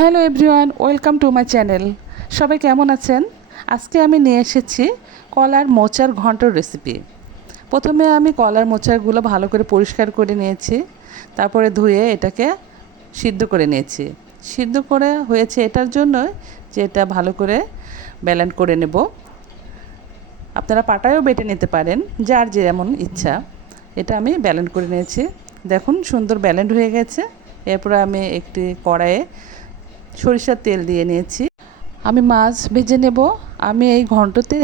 Hello everyone, welcome to my channel. সবাই কেমন আছেন? আজকে আমি নিয়ে এসেছি কলার মোচার ঘন্টর রেসিপি। প্রথমে আমি কলার মোচারগুলো ভালো করে পরিষ্কার করে নিয়েছি, তারপরে ধুয়ে এটাকে সিদ্ধ করে নিয়েছি। সিদ্ধ করে হয়েছে এটার জন্য যে এটা ভালো করে ব্যালেন্ড করে নেব। আপনারা পাটায়ও বেটে নিতে পারেন, যার যেমন ইচ্ছা। এটা আমি ব্যালেন্ড করে নিয়েছি, দেখুন সুন্দর ব্যালেন্ড হয়ে গেছে। এরপরে আমি একটি কড়াইয়ে সরিষার তেল দিয়ে নিয়েছি। আমি মাছ ভেজে নেব। আমি এই ঘন্টতে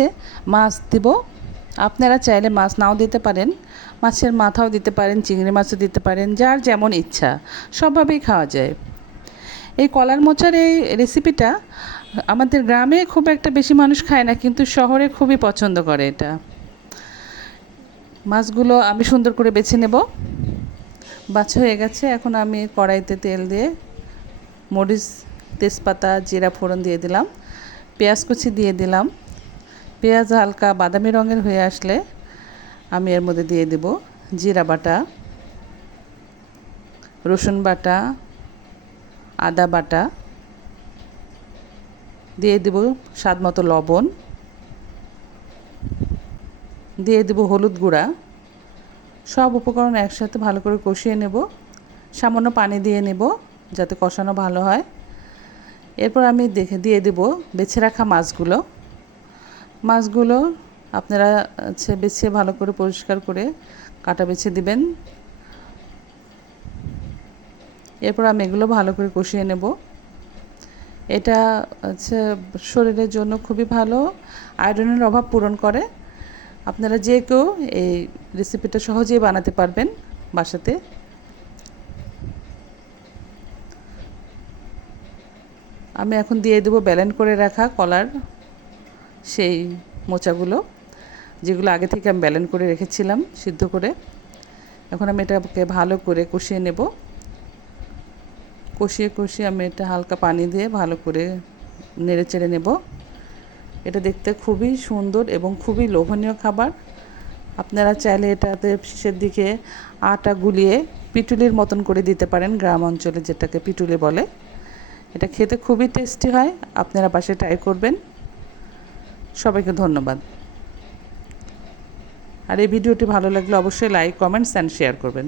মাছ দেব। আপনারা চাইলে মাছ নাও দিতে পারেন, মাছের মাথাও দিতে পারেন, চিংড়ি মাছও দিতে পারেন, যার যেমন ইচ্ছা, সবভাবেই খাওয়া যায়। এই কলার মোচার এই রেসিপিটা আমাদের গ্রামে খুব একটা বেশি মানুষ খায় না, কিন্তু শহরে খুবই পছন্দ করে এটা। মাছগুলো আমি সুন্দর করে বেছে নেব। বাছা হয়ে গেছে। এখন আমি কড়াইতে তেল দিয়ে মরিচ, তেজপাতা, জিরা ফোড়ন দিয়ে দিলাম, পেঁয়াজ কুচি দিয়ে দিলাম। পেঁয়াজ হালকা বাদামি রঙের হয়ে আসলে আমি এর মধ্যে দিয়ে দেব জিরা বাটা, রসুন বাটা, আদা বাটা, দিয়ে দেব স্বাদ মতো লবণ, দিয়ে দেব হলুদ গুঁড়া। সব উপকরণ একসাথে ভালো করে কষিয়ে নেব। সামান্য পানি দিয়ে নেব যাতে কষানো ভালো হয়। এরপর আমি দিয়ে দেব বেছে রাখা মাছগুলো আপনারা বেছে ভালো করে পরিষ্কার করে কাটা বেছে দিবেন। এরপর আমি এগুলো ভালো করে কষিয়ে নেব। এটা শরীরের জন্য খুবই ভালো, আয়রনের অভাব পূরণ করে। আপনারা যে কেউ এই রেসিপিটা সহজেই বানাতে পারবেন বাসাতে। আমি এখন দিয়ে দেব ব্যালেন্ড করে রাখা কলার সেই মোচাগুলো, যেগুলো আগে থেকে আমি ব্যালেন্ড করে রেখেছিলাম সিদ্ধ করে। এখন আমি এটাকে ভালো করে কষিয়ে নেব। কষিয়ে আমি এটা হালকা পানি দিয়ে ভালো করে নেড়ে চেড়ে নেব। এটা দেখতে খুবই সুন্দর এবং খুবই লোভনীয় খাবার। আপনারা চাইলে এটাতে শেষের দিকে আটা গুলিয়ে পিটুলির মতন করে দিতে পারেন, গ্রাম অঞ্চলে যেটাকে পিটুলি বলে। এটা খেতে খুবই টেস্টি হয়, আপনারা বাসায় ট্রাই করবেন। সবাইকে ধন্যবাদ। আর এই ভিডিওটি ভালো লাগলে অবশ্যই লাইক, কমেন্টস অ্যান্ড শেয়ার করবেন।